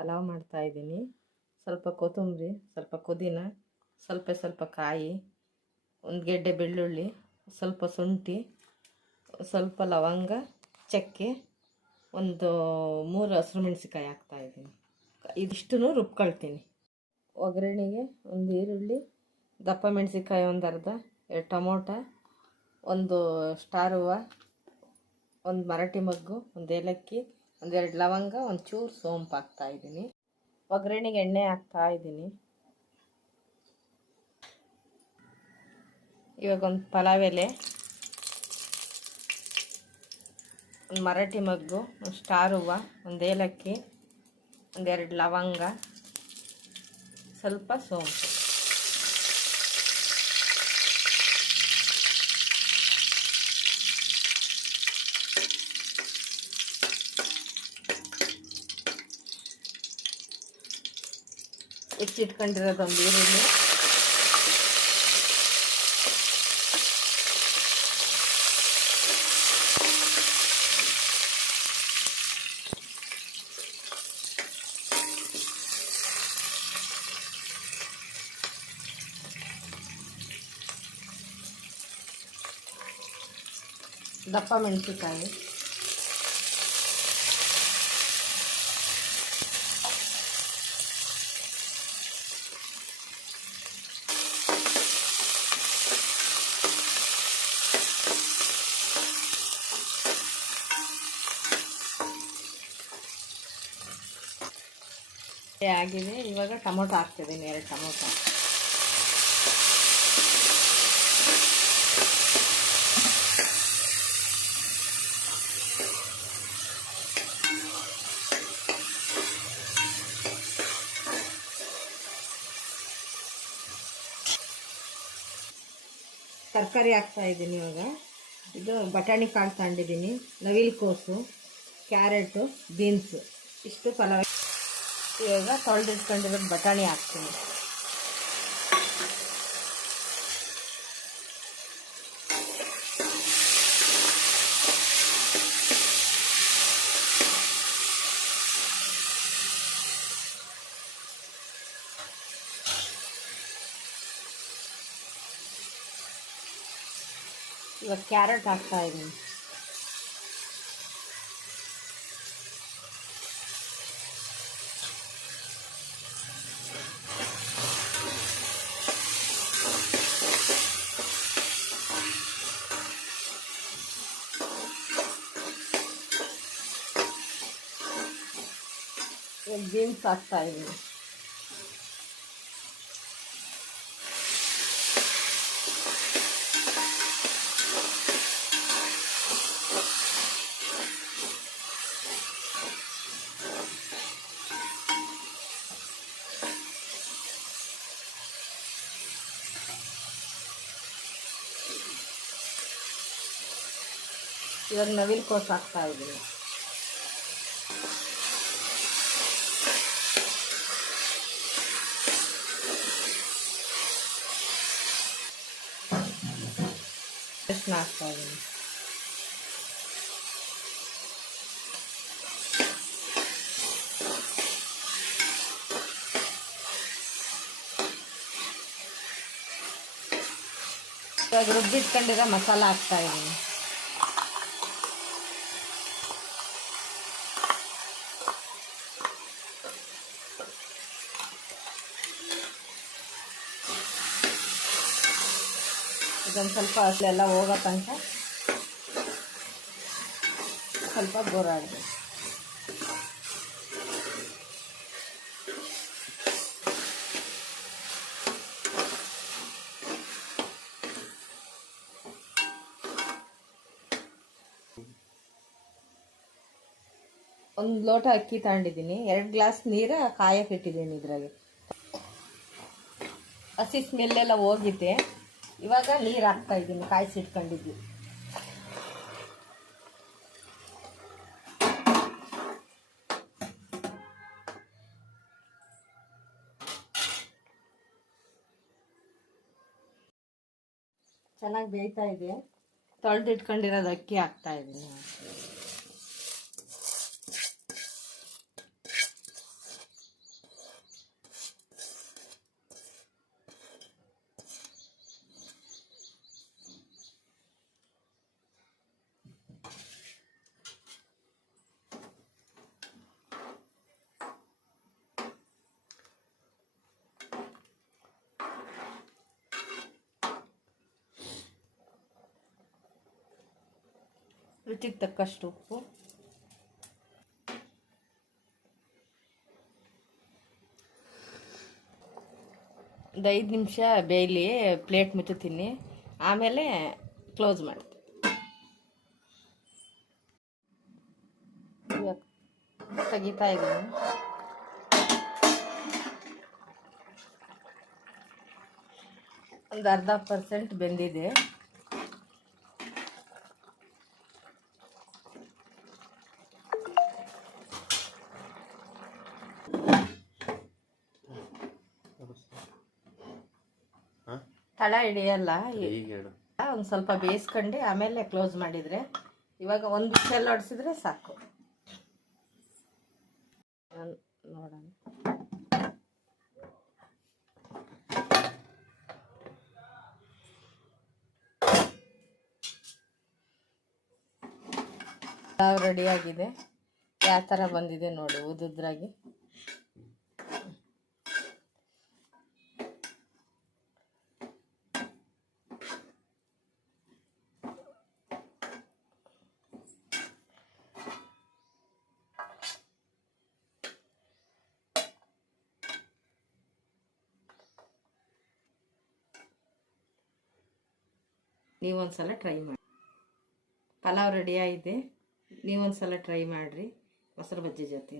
ಪಲಾವ್ ಮಾಡ್ತಾಯಿದ್ದೀನಿ. ಸ್ವಲ್ಪ ಕೊತ್ತಂಬರಿ, ಸ್ವಲ್ಪ ಪುದೀನ, ಸ್ವಲ್ಪ ಕಾಯಿ, ಒಂದು ಗೆಡ್ಡೆ ಬೆಳ್ಳುಳ್ಳಿ, ಸ್ವಲ್ಪ ಶುಂಠಿ, ಸ್ವಲ್ಪ ಲವಂಗ, ಚಕ್ಕೆ, ಒಂದು 3 ಹಸಿರು ಮೆಣಸಿಕಾಯಿ ಹಾಕ್ತಾಯಿದ್ದೀನಿ. ಇದಿಷ್ಟನ್ನು ರುಬ್ಕೊಳ್ತೀನಿ. ಒಗ್ಗರಣೆಗೆ ಒಂದು ಈರುಳ್ಳಿ, ದಪ್ಪ ಮೆಣಸಿಕಾಯಿ ಒಂದು ಅರ್ಧ, 2 ಟೊಮೊಟೊ, ಒಂದು ಸ್ಟಾರ್ ಹೂವು, ಒಂದು ಮರಾಠಿ ಮೊಗ್ಗು, ಒಂದು ಏಲಕ್ಕಿ, 2 ಲವಂಗ, ಒಂದು ಚೂರು ಸೋಂಪು ಹಾಕ್ತಾಯಿದ್ದೀನಿ. ಒಗ್ಗರಣೆಗೆ ಎಣ್ಣೆ ಹಾಕ್ತಾಯಿದ್ದೀನಿ. ಇವಾಗ ಒಂದು ಪಲಾವ್ ಎಲೆ, ಒಂದು ಮರಾಠಿ ಮೊಗ್ಗು, ಒಂದು ಸ್ಟಾರ್ ಹೂವು, ಒಂದು ಏಲಕ್ಕಿ, 2 ಲವಂಗ, ಸ್ವಲ್ಪ ಸೋಂಪು. ಹೆಚ್ಚಿಟ್ಕೊಂಡಿರೋದೊಂದು ಈರುಳ್ಳಿ, ದಪ್ಪ ಮೆಣಸಿಕಾಯಿ, ಆಗಿದೆ. ಇವಾಗ ಟೊಮೊಟೊ ಹಾಕ್ತಿದ್ದೀನಿ, 2 ಟೊಮೊಟೊ. ತರಕಾರಿ ಹಾಕ್ತಾಯಿದ್ದೀನಿ ಇವಾಗ. ಇದು ಬಟಾಣಿ ಕಾಳು ತಗೊಂಡಿದ್ದೀನಿ, ನವಿಲು ಕೋಸು, ಕ್ಯಾರೆಟು, ಬೀನ್ಸು, ಇಷ್ಟು ಪಲಾವ್. ಇವಾಗ ತೊಳೆದಿಟ್ಕೊಂಡಿರೋದು ಬಟಾಣಿ ಹಾಕ್ತೀನಿ. ಇವಾಗ ಕ್ಯಾರೆಟ್ ಹಾಕ್ತಾಯಿದ್ದೀನಿ. ಬೀನ್ಸ್ ಹಾಕ್ತಾಯಿದ್ದೀನಿ. ಇವಾಗ ನವಿಲು ಕೋಸು ಹಾಕ್ತಾಯಿದ್ದೀನಿ. ಅರಿಶಿನ ಹಾಕ್ತಾಯಿದ್ದೀನಿ. ಇವಾಗ ರುಬ್ಬಿಟ್ಕೊಂಡಿರೋ ಮಸಾಲ ಹಾಕ್ತಾಯಿದ್ದೀನಿ. ಇದೊಂದು ಸ್ವಲ್ಪ ಹಸಲೆಲ್ಲ ಹೋಗೋ ತನಕ ಸ್ವಲ್ಪ ಗೋರಾಡಬೇಕು. ಒಂದು ಲೋಟ ಅಕ್ಕಿ ತಗೊಂಡಿದ್ದೀನಿ, 2 ಗ್ಲಾಸ್ ನೀರು ಕಾಯಕ್ಕೆ ಇಟ್ಟಿದ್ದೀನಿ. ಇದ್ರಾಗೆ ಹಸಿ ಸ್ಮೆಲ್ಲೆಲ್ಲ ಹೋಗಿದೆ. ಇವಾಗ ನೀರು ಹಾಕ್ತಾಯಿದ್ದೀನಿ, ಕಾಯಿಸಿಟ್ಕೊಂಡಿದ್ವಿ. ಚೆನ್ನಾಗಿ ಬೇಯ್ತಾ ಇದೆ. ತೊಳೆದಿಟ್ಕೊಂಡಿರೋದು ಅಕ್ಕಿ ಹಾಕ್ತಾಯಿದ್ದೀನಿ. ರುಚಿಗೆ ತಕ್ಕಷ್ಟು ಉಪ್ಪು, ಒಂದು 5 ನಿಮಿಷ ಬೇಯಲಿ, ಪ್ಲೇಟ್ ಮುಚ್ಚುತ್ತೀನಿ, ಆಮೇಲೆ ಕ್ಲೋಸ್ ಮಾಡಿ. ಇವಾಗ ತೆಗಿತಾ ಇದ್ದೀನಿ. ಒಂದು 40% ಬೆಂದಿದೆ. ತಳ ಹಿಡಿಯಲ್ಲ, ಒಂದು ಸ್ವಲ್ಪ ಬೇಯಿಸ್ಕೊಂಡು ಆಮೇಲೆ ಕ್ಲೋಸ್ ಮಾಡಿದರೆ. ಇವಾಗ ಒಂದು ವಿಷಲ್ ಹೊಡಿಸಿದ್ರೆ ಸಾಕು. ನೋಡೋಣ. ರೆಡಿಯಾಗಿದೆ. ಯಾವ ಥರ ಬಂದಿದೆ ನೋಡಿ, ಉದುದ್ರಾಗಿ. ನೀವೊಂದ್ಸಲ ಟ್ರೈ ಮಾಡಿ. ಪಲಾವ್ ರೆಡಿಯಾಗಿದೆ. ನೀವೊಂದ್ಸಲ ಟ್ರೈ ಮಾಡಿರಿ ಮೊಸರು ಬಜ್ಜಿ ಜೊತೆ.